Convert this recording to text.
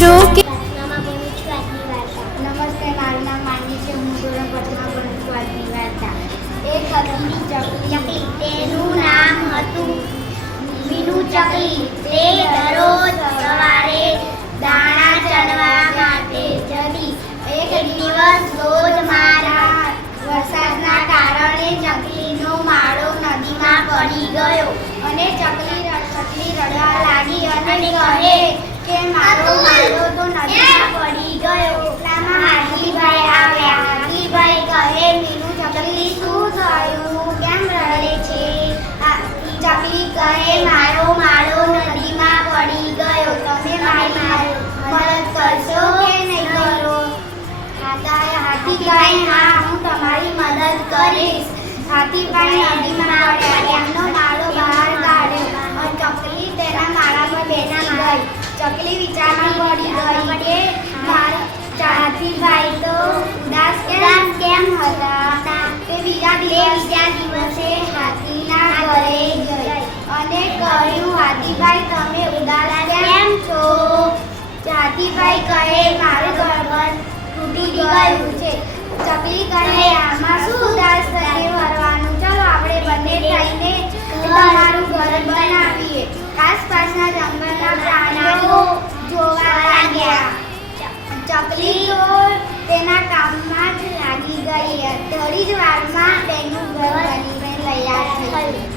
છો કે નમસ્તે, મારું નામ માનવી છે. હું ધોરણ 5માં ભણું છું. આજની વાર્તા. એક હતી ચકલી. તેનું નામ હતું મીનુ ચકલી. તે દરરોજ સવારે દાણા ચણવા માટે જતી. એક દિવસ ધોધમાર વરસાદના કારણે ચકલીનો માળો નદીમાં પડી ગયો અને ચકલી રડવા લાગી અને કહે કે મારો માળો તો નદીમાં પડી ગયો. એટલામાં હાથીભાઈ આવ્યા. હાથીભાઈ કહે, મીનુ ચકલી, શું થયું? કેમ રડે છે? ચકલી કહે, મારો માળો નદીમાં પડી ગયો. તમે મારી મદદ કરશો કે નહીં કરો? હાથી કહે, હા, હું તમારી મદદ કરીશ. હાથીભાઈ નદીમાં પડ્યા. તેમનો માળો બહાર કાઢ્યો. ચકલી તેના માળા પર બેસી ગઈ. ચકલી વિચારમાં પડી ગઈ કે હાથીભાઈ તો ઉદાસ કેમ હતા. તે બીજા દિવસે હાથીના ઘરે ગઈ અને કહ્યું, હાથીભાઈ, તમે ઉદાસ કેમ છો? હાથીભાઈ કહે, મારું ઘર તૂટી ગયું છે. ચકલી કહે, આમાં શું ઉદાસ થઈને ફરવાનું? ચાલો આપણે બંને થઈને તમારું ઘર બનાવીએ. આસપાસના જંગલના પ્રાણીઓ જોવા લાગ્યા. ચકલી તો તેના કામમાં જ લાગી ગઈ. થોડી જ વારમાં તેનું ઘર બનીને તૈયાર થયું.